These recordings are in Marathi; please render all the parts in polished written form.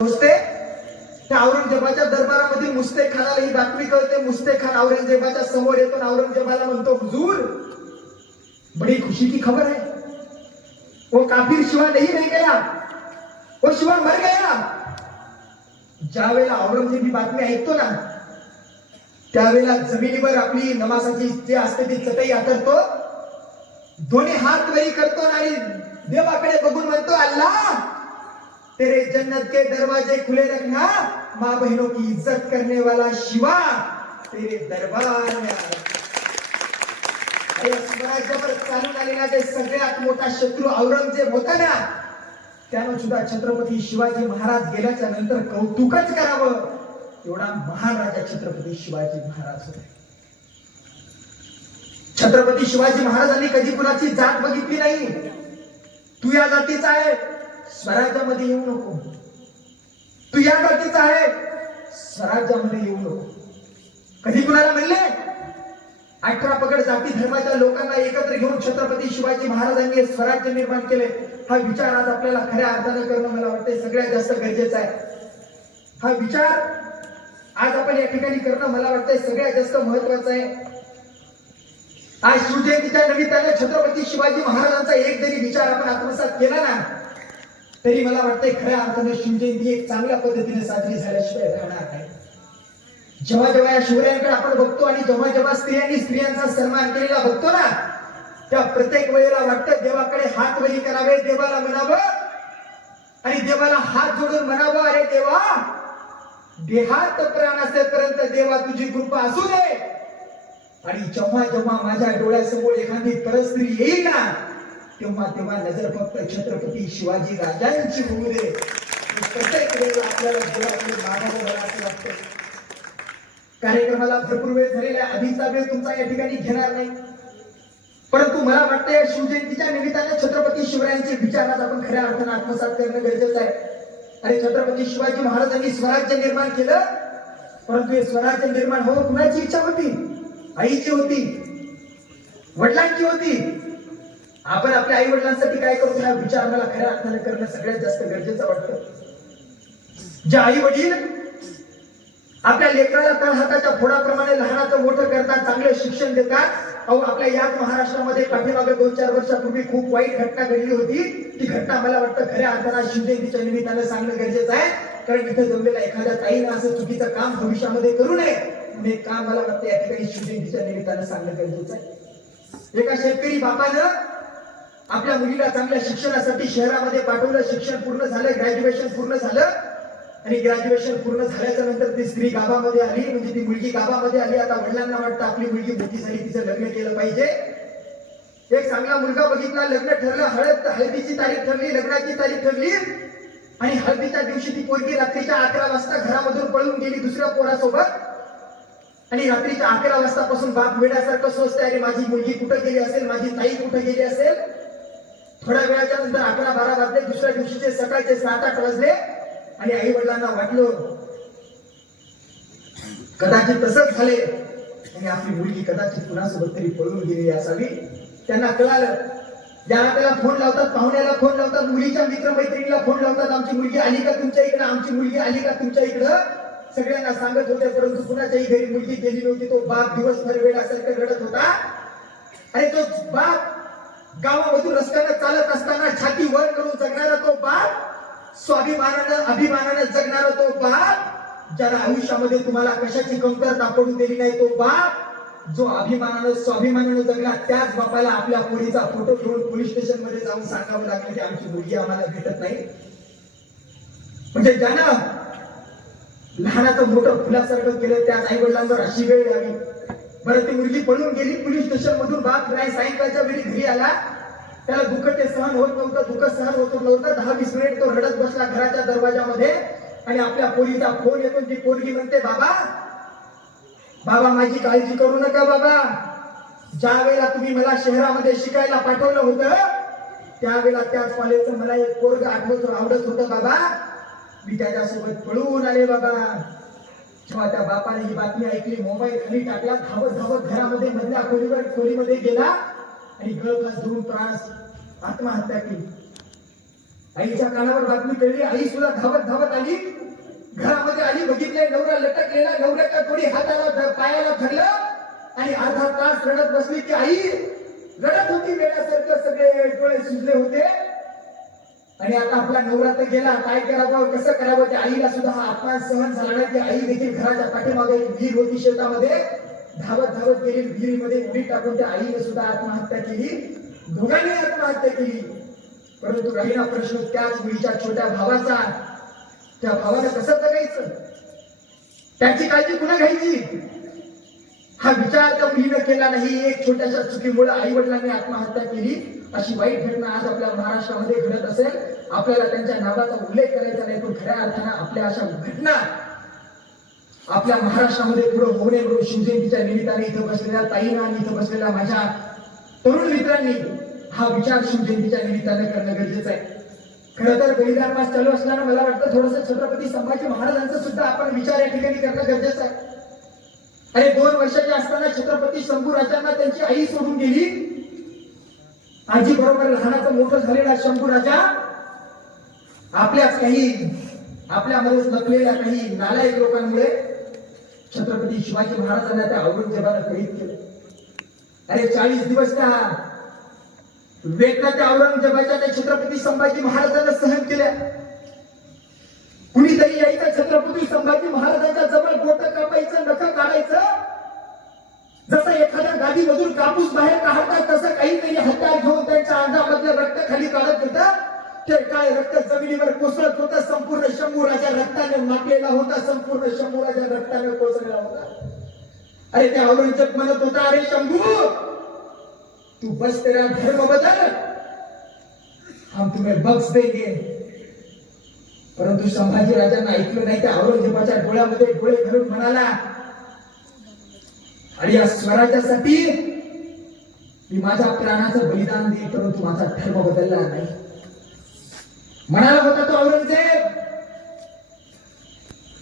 पोहोचते त्या औरंगजेबाच्या दरबारामध्ये मुस्तेखानाला ही बातमी कळते. मुस्तेखान औरंगजेबाच्या समोर येतो आणि औरंगजेबाला म्हणतो, हुजूर बड़ी खुशी की खबर है, वो काफिर शिवा नहीं रह गया, वो शिवा मर गया. ज्या वेळेला औरंगजेब ही बातमी ऐकतो ना, त्यावेळेला जमिनीवर आपली नमासाची जे असते ती चटई आतरतो, दोन्ही हात वरी करतो आणि देवाकडे बघून म्हणतो, अल्लाह तेरे जन्नत के दरवाजे खुले रखना, माँ बहनों की इज्जत करने वाला शिवा तेरे दरबार में आया. स्वराज्यावर चालून आलेला जे सगळ्यात मोठा शत्रू औरंगजेब होता ना, त्यानं सुद्धा छत्रपती शिवाजी महाराज गेल्याच्या नंतर कौतुकच करावं, एवढा महान राजा छत्रपती शिवाजी महाराज होते. छत्रपती शिवाजी महाराजांनी कधी कुणाची जात बघितली नाही. तू या जातीचा आहे, स्वराज्यामध्ये येऊ नको. तू या जातीचा आहे, स्वराज्यामध्ये येऊ नको. कधी कुणाला म्हणले? 18 पगड जाती धर्माच्या लोकांना एकत्र घेऊन छत्रपती शिवाजी महाराजांनी स्वराज्य निर्माण केले. हा विचार आज आपल्याला खऱ्या अर्थाने करणं मला वाटतं सगळ्यात जास्त गरजेचं आहे. हा विचार आज आपण या ठिकाणी करणं मला वाटतं सगळ्यात जास्त महत्वाचं आहे. आज शिवजयंतीच्या निमित्ताने छत्रपती शिवाजी महाराजांचा एक जरी विचार आपण आत्मसात केला ना, तरी मला वाटतंय खऱ्या अर्थाने शिवजयंती एक चांगल्या पद्धतीने साजरी झाल्याशिवाय राहणार नाही. जेव्हा जेव्हा या शिवरायांकडे आपण बघतो आणि जेव्हा जेव्हा स्त्रियांनी स्त्रियांचा सन्मान केलेला बघतो ना, त्या प्रत्येक वेळेला वाटतं देवाकडे हात वरी करावे, देवाला म्हणावं आणि देवाला हात जोडून म्हणावं, अरे देवा, देहात प्राण असेपर्यंत देवा तुझी कृपा असू दे. आणि जेव्हा जेव्हा माझ्या डोळ्यासमोर एखादी परस्त्री येईल ना, तेव्हा तेव्हा नजर फक्त छत्रपती शिवाजी राजांची होऊ दे. प्रत्येक वेळेला आपल्याला देवाकडे मागावं असं वाटतं. कार्यक्रमाला भरपूर वेळ झालेला आहे, आधीचा वेळ तुमचा या ठिकाणी घेणार नाही, परंतु मला वाटतं या शिवजयंतीच्या निमित्ताने छत्रपती शिवरायांचे विचार आज आपण खऱ्या अर्थाने आत्मसात करणं गरजेचं आहे. आणि छत्रपती शिवाजी महाराजांनी स्वराज्य निर्माण केलं, परंतु हे स्वराज्य निर्माण होणं कुणाची इच्छा होती? आईची होती, वडिलांची होती. आपण आपल्या आई वडिलांसाठी काय करतो हा विचार मला खऱ्या अर्थाने करणं सगळ्यात जास्त गरजेचं वाटतं. जे आई वडील आपल्या लेकराला तळहाताच्या फोडाप्रमाणे लहानाचं मोठं करतात, चांगलं शिक्षण देतात. अहो, आपल्या याच महाराष्ट्रामध्ये पाठीमागे 2-4 वर्षापूर्वी खूप वाईट घटना घडली होती. ती घटना मला वाटतं खऱ्या अर्थाने शिवजयंतीच्या निमित्तानं सांगणं गरजेचं आहे, कारण इथं जमलेल्या एखाद्या ताईनं असं चुकीचं काम भविष्यामध्ये करू नये. हे काम मला वाटतं या ठिकाणी शिवजयंतीच्या निमित्तानं सांगणं गरजेचं आहे. एका शेतकरी बापानं आपल्या मुलीला चांगल्या शिक्षणासाठी शहरामध्ये पाठवलं. शिक्षण पूर्ण झालं, ग्रॅज्युएशन पूर्ण झालं आणि ग्रॅज्युएशन पूर्ण झाल्याच्या नंतर ती स्त्री गावामध्ये आली, म्हणजे ती मुलगी गावामध्ये आली. आता वडिलांना वाटतं आपली मुलगी मोठी झाली, तिचं लग्न केलं पाहिजे. एक चांगला मुलगा बघितला, लग्न ठरलं. हळदीची तारीख ठरली, लग्नाची तारीख ठरली आणि हळदीच्या दिवशी ती पोरगी रात्रीच्या 11 वाजता घरामधून पळून गेली दुसऱ्या पोरासोबत. आणि रात्रीच्या 11 वाजतापासून बाप वेड्यासारखं सोचते, अरे माझी मुलगी कुठे गेली असेल, माझी ताई कुठे गेली असेल. थोड्या वेळाच्या नंतर 11-12 वाजले. दुसऱ्या दिवशीचे सकाळचे 7-8 वाजले आणि आई वडिलांना वाटलं कदाचित तसंच झाले आणि आपली मुलगी कदाचित कुणासोबत तरी पळून गेली असावी. त्यांना कळालं. ज्याला त्याला फोन लावतात, पाहुण्याला फोन लावतात, मुलीच्या मित्रमैत्रिणीला फोन लावतात, आमची मुलगी आली का तुमच्या इकडं, आमची मुलगी आली का तुमच्या इकडं. सगळ्यांना सांगत होते, परंतु कुणाच्याही घरी मुलगी गेली नव्हती. तो बाप दिवसभर वेळासारखं रडत होता आणि तो बाप गावामधून रस्त्यानं चालत असताना छाती वर करून जगणारा तो बाप, स्वाभिमानानं अभिमानानं जगणारा तो बाप, ज्याला आयुष्यामध्ये तुम्हाला कशाची कमतरता पडू दिली नाही, तो बाप जो अभिमानानं स्वाभिमानानं जगला, त्याच बापाला आपल्या पोरीचा फोटो घेऊन पोलीस स्टेशन मध्ये जाऊन सांगावं लागलं की आमची मुलगी आम्हाला भेटत नाही. म्हणजे ज्यानं लहानाचं मोठं फुलासारखं केलं, त्याच आई वडिलांवर अशी वेळ आली. बरं, ती मुलगी पळून गेली पोलीस स्टेशन मधून. बाप नाही सायंकाळच्या वेळी घरी आला. त्याला दुःख ते सहन होत नव्हतं, दुःख सहन होत नव्हतं. 10-20 मिनिट तो रडत बसला घराच्या दरवाजामध्ये आणि आपल्या पोरीचा फोन येतो. ती पोरगी म्हणते, बाबा बाबा माझी काळजी करू नका बाबा, ज्या वेळेला तुम्ही मला शहरामध्ये शिकायला पाठवलं होतं त्यावेळेला त्याच कॉलेजचं मला एक पोरग आवडत होतं बाबा, मी त्याच्यासोबत पळून आले बाबा. जेव्हा त्या बापाने ही बातमी ऐकली, मोबाईल खाली टाकला, धावत धावत घरामध्ये मधल्या खोलीमध्ये गेला आणि गळफास धरून आत्महत्या केली. आईच्या कानावर बातमी कळली. आई सुद्धा धावत धावत आली, घरामध्ये आली, बघितले नवरा लटकलेला, नवऱ्याच्या थोडी हाताला पायाला धरलं आणि अर्धा तास रडत बसली. की आई रडत होती वेळासारखं, सगळे डोळे सुजले होते. आणि आता आपला नवरा तर गेला, काय करावं कसं करावं. त्या आईला सुद्धा हा अपमान सहन झाला नाही. ती आई देखील घराच्या पाठीमागे एक विहीर होती शेतामध्ये, धावत धावत गेली, विहिरीमध्ये उडी टाकून त्या आईने सुद्धा आत्महत्या केली. दोघांनी आत्महत्या केली. परंतु राहिला प्रश्न त्याच मुलीच्या छोट्या भावाचा. त्या भावाला कसं जगायचं, त्याची काळजी कुणा घ्यायची, हा विचार त्या मुलीने केला नाही. एक छोट्याशा चुकीमुळे आई वडिलांनी आत्महत्या केली. अशी वाईट घटना आज आपल्या महाराष्ट्रामध्ये घडत असेल. आपल्याला त्यांच्या नावाचा उल्लेख करायचा नाही, पण खऱ्या अर्थानं आपल्या अशा घटना आपल्या महाराष्ट्रामध्ये पुढे होणे म्हणून शिवजयंतीच्या निमित्ताने इथं बसलेल्या ताईंना आणि इथं बसलेल्या माझ्या तरुण मित्रांनी हा विचार शिवजयंतीच्या निमित्ताने करणं गरजेचं आहे. खरं तर बलिदान मास चालू असताना मला वाटतं थोडंसं छत्रपती संभाजी महाराजांचा सुद्धा आपण विचार या ठिकाणी करणं गरजेचं आहे. अरे 2 वर्षाचे असताना छत्रपती शंभूराजांना त्यांची आई सोडून गेली. आजी बरोबर लहानाचं मोठं झालेला शंभूराजा आपल्याच काही आपल्यामध्येच नकलेल्या काही नालायक लोकांमुळे छत्रपती शिवाजी महाराजांना त्या औरंगजेबाला शहीद केलं. अरे 40 दिवस त्या वेदना औरंगजेबाच्या त्या छत्रपती संभाजी महाराजांना सहन केल्या. कुणीतरी यायचं छत्रपती संभाजी महाराजांच्या जवळ बोट कापायचं, नख काढायचं. जसं एखाद्या गाडीमधून कापूस बाहेर काढतात तसं काहीतरी हत्यार घेऊन त्यांच्या अंगामधलं रक्त खाली काढत होतं. ते काय रक्त जमिनीवर कोसळत होतं. संपूर्ण शंभूराजा रक्ताने मापलेला होता, संपूर्ण शंभूराजा रक्ताने कोसळला होता. अरे त्या औरंगजेब म्हणत होता, अरे शंभू तू बस तेरा धर्म बदल, हम तुम्हें बख्श देंगे. परंतु संभाजी राजांना ऐकलं नाही. त्या औरंगजेबाच्या डोळ्यामध्ये डोळे घालून म्हणाला, आणि या स्वराज्यासाठी मी माझ्या प्राणाचं बलिदान देईन, परंतु माझा धर्म बदलला नाही. म्हणाला होता तो औरंगजेब,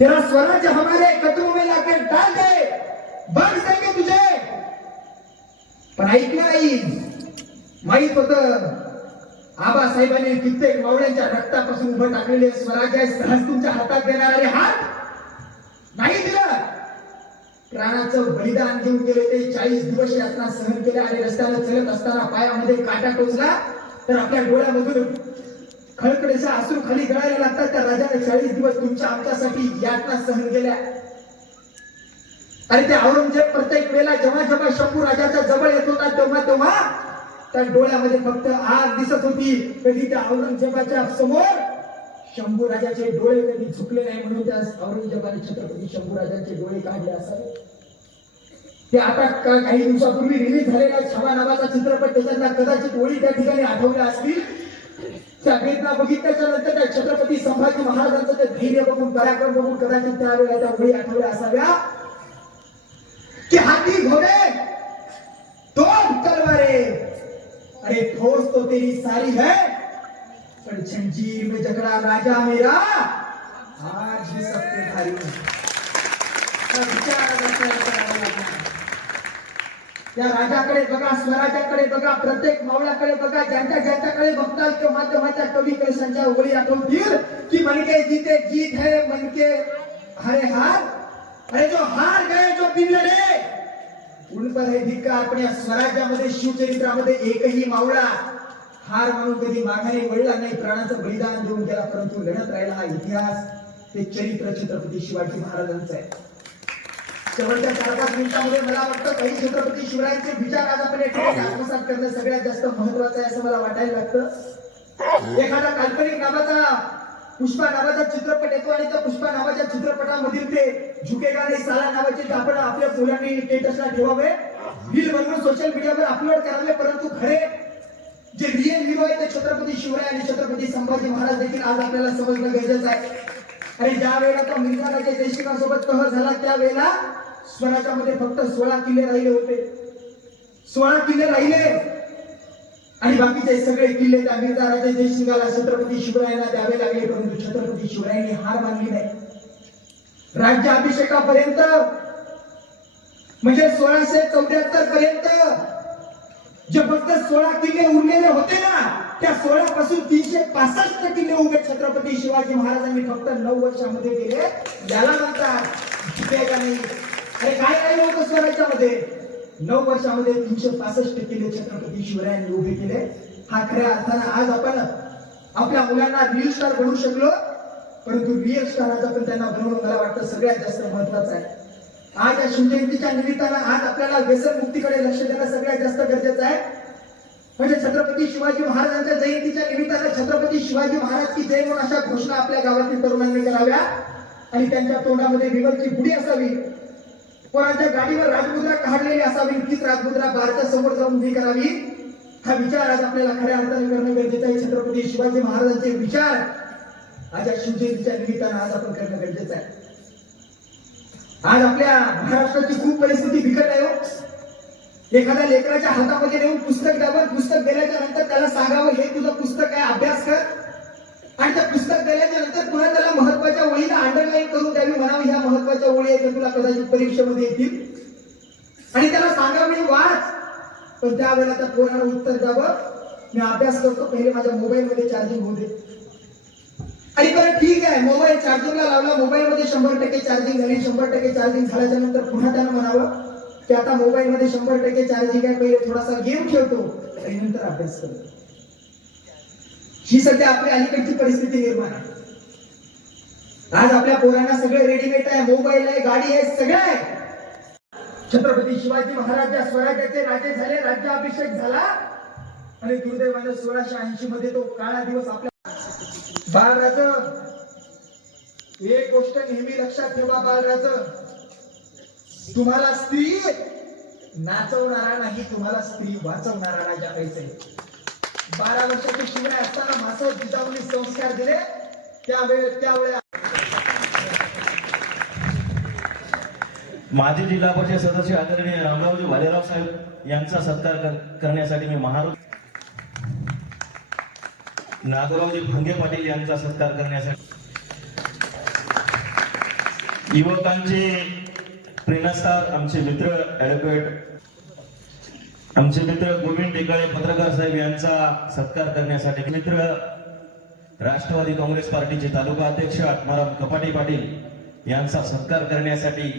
तेरा स्वराज्य हमारे कदमों में लाकर डाल दे, बख्श देंगे तुझे. पण ऐकलं नाही. माहित होतं आबासाहेबांनी कित्येक मावळ्यांच्या रक्तापासून उभं टाकलेले स्वराज्य सहज तुमच्या हातात देणारे हात नाही दिलं. प्राणाचं बलिदान देऊन गेले ते. 40 दिवस यातना सहन केल्या आणि रस्त्याने चलत असताना पायामध्ये काटा टोचला तर आपल्या डोळ्यामधून खळखळेशा अश्रू खाली गळायला लागतात. त्या राजाने 40 दिवस तुमच्या आमच्यासाठी यातना सहन केल्या. आणि ते औरंगजेब प्रत्येक वेळेला जेव्हा जेव्हा शंभू राजाच्या जवळ येत होता तेव्हा तेव्हा त्या डोळ्यामध्ये फक्त आग दिसत होती. कधी त्या औरंगजेबाच्या समोर शंभू राजाचे डोळे कधी झुकले नाही, म्हणून त्या औरंगजेबाने छत्रपती शंभू राजांचे डोळे काढले असावे. ते आता काही दिवसापूर्वी रिलीज झालेला छावा नावाचा चित्रपट, त्याच्यातला कदाचित ओळी त्या ठिकाणी आठवल्या असतील. त्या वेदना बघितल्याच्या नंतर त्या छत्रपती संभाजी महाराजांचं ते धैर्य बघून, पराक्रम बघून कदाचित त्यावेळेला त्या ओळी आठवल्या असाव्या की हाथी घोड़े तोड़ तलवारे, अरे ठोस तो तेरी सारी है, पर जंजीर में जकड़ा राजा मेरा आज भी सबके भारी. त्या राजाकडे बघा, स्वराज्याकडे बघा, प्रत्येक मावळ्याकडे बघा. ज्यांच्याकडे बघताल तेव्हा तेव्हा त्या कवी कलशांच्या ओळी आठवतील की मनके जीते जीत है, मनके हारे हार, अरे जो हार गए जो बिन लढे उन पर है धिक्कार. पण या स्वराज्यामध्ये शिवचरित्रामध्ये एकही मावळा हार म्हणून कधी माघारी वळला नाही, प्राणाचं बलिदान देऊन गेला, परंतु लढत राहिला. हा इतिहास, ते चरित्र छत्रपती शिवाजी महाराजांचं आहे. शेवटच्या 4-5 मिनिटांमध्ये मला वाटतं काही छत्रपती शिवरायांचे विचार आज आपण या ठिकाणी आत्मसात करणं सगळ्यात जास्त महत्वाचं आहे असं मला वाटायला लागतं. एखादा काल्पनिक नावाचा पुष्पा नावाचा चित्रपट येतो आणि त्या पुष्पा नावाच्या चित्रपटामधील ते झुकेगा नाही साला नावाचे आपण आपल्या मुलांनी स्टेटसला ठेवावे, रील बनवून सोशल मीडियावर अपलोड करावे. परंतु खरे जे रिअल हिरो आहे ते छत्रपती शिवराय आणि छत्रपती संभाजी महाराज देखील आज आपल्याला समजणं गरजेचं आहे. आणि ज्या वेळेला तो मिर्झाच्या जयसिंगासोबत तह झाला त्यावेळेला स्वराज्यामध्ये फक्त 16 किल्ले राहिले होते. 16 किल्ले राहिले आणि बाकीचे सगळे किल्ले त्या मिर्झा राजा जयसिंगाला छत्रपती शिवरायांना द्यावे लागले. परंतु छत्रपती शिवरायांनी हार मानली नाही. राज्याभिषेकापर्यंत म्हणजे 1674 पर्यंत जे फक्त 16 किल्ले उरलेले होते ना, त्या 16 पासून 365 किल्ले उभे छत्रपती शिवाजी महाराजांनी फक्त 9 वर्षामध्ये केले. याला म्हणतात जिते का नाही. अरे काय राहिलं होतं स्वराज्यामध्ये? 9 वर्षामध्ये 365 किल्ले छत्रपती शिवरायांनी उभे केले. हा खऱ्या अर्थानं आज आपण आपल्या मुलांना रील स्टार बनवू शकलो, परंतु रिअल स्टार आज आपण त्यांना बनवणं मला वाटतं सगळ्यात जास्त महत्वाचं आहे. आज या शिवजयंतीच्या निमित्तानं आज आपल्याला व्यसनमुक्तीकडे लक्ष देणं सगळ्यात जास्त गरजेचं आहे. म्हणजे छत्रपती शिवाजी महाराजांच्या जयंतीच्या निमित्तानं छत्रपती शिवाजी महाराज की जय म्हणून अशा घोषणा आपल्या गावातील तरुणांनी कराव्या आणि त्यांच्या तोंडामध्ये विमलची बुडी असावी. पोरांच्या गाडीवर राजमुद्रा काढलेली असावी, तीच राजमुद्रा बारच्या समोर जाऊन उभी करावी. हा विचार आज आपल्याला खऱ्या अर्थाने करणं गरजेचं आहे. छत्रपती शिवाजी महाराजांचे विचार आज या शिवजयंतीच्या निमित्तानं आज आपण करणं गरजेचं आहे. आज आपल्या महाराष्ट्राची खूप परिस्थिती बिकट आहे. एखाद्या लेकराच्या हातामध्ये नेऊन पुस्तक द्यावं, पुस्तक दिल्याच्या नंतर त्याला सांगावं हे तुझं पुस्तक आहे, अभ्यास कर. आणि त्या पुस्तक दिल्याच्या नंतर पुन्हा त्याला महत्वाच्या ओळीला अंडरलाईन करून द्यावी, म्हणावी ह्या महत्वाच्या ओळी आहेत तुला कदाचित परीक्षेमध्ये येतील, आणि त्याला सांगावे वाच. पण त्यावेळेला त्या पोरानं उत्तर द्यावं मी अभ्यास करतो, पहिले माझ्या मोबाईल मध्ये चार्जिंग होऊ दे. आणि बरं ठीक आहे, मोबाईल चार्जिंगला लावला, मोबाईल मध्ये 100% चार्जिंग झाली. 100% चार्जिंग झाल्याच्या नंतर पुन्हा त्यानं म्हणावं की आता मोबाईल मध्ये 100% चार्जिंग आहे, पहिले थोडासा गेम खेळतो आणि नंतर अभ्यास करतो. ही सध्या आपल्या अलीकडची परिस्थिती निर्माण आहे. आज आपल्या पोरांना सगळे रेडीमेड आहे, मोबाईल आहे, गाडी आहे, सगळं आहे. छत्रपती शिवाजी महाराज या स्वराज्याचे राजे झाले, राज्याभिषेक झाला आणि दुर्दैवाने 1680 मध्ये तो काळा दिवस आपल्या बाळराज. एक गोष्ट नेहमी लक्षात ठेवा बाळराज, तुम्हाला स्त्री नाचवणारा नाही, तुम्हाला स्त्री वाचवणारा राजा पाहिजे. 12 वर्षाचे शिवराय असताना मासव जिजाऊंनी संस्कार दिले, त्यावेळेस माजी जिल्हा परिषद सदस्य आदरणीय रामरावजी भालेराव साहेब यांचा सत्कार करण्यासाठी मी महाराज नागरावजी भंगे पाटील यांचा सत्कार करण्यासाठी युवकांचे प्रेरणास्थान आमचे मित्र ऍडव्होकेट आमचे मित्र गोविंद टेकाळे पत्रकार साहेब यांचा सत्कार करण्यासाठी मित्र राष्ट्रवादी काँग्रेस पार्टीचे तालुका अध्यक्ष आत्माराम कपाटे पाटील यांचा सत्कार करण्यासाठी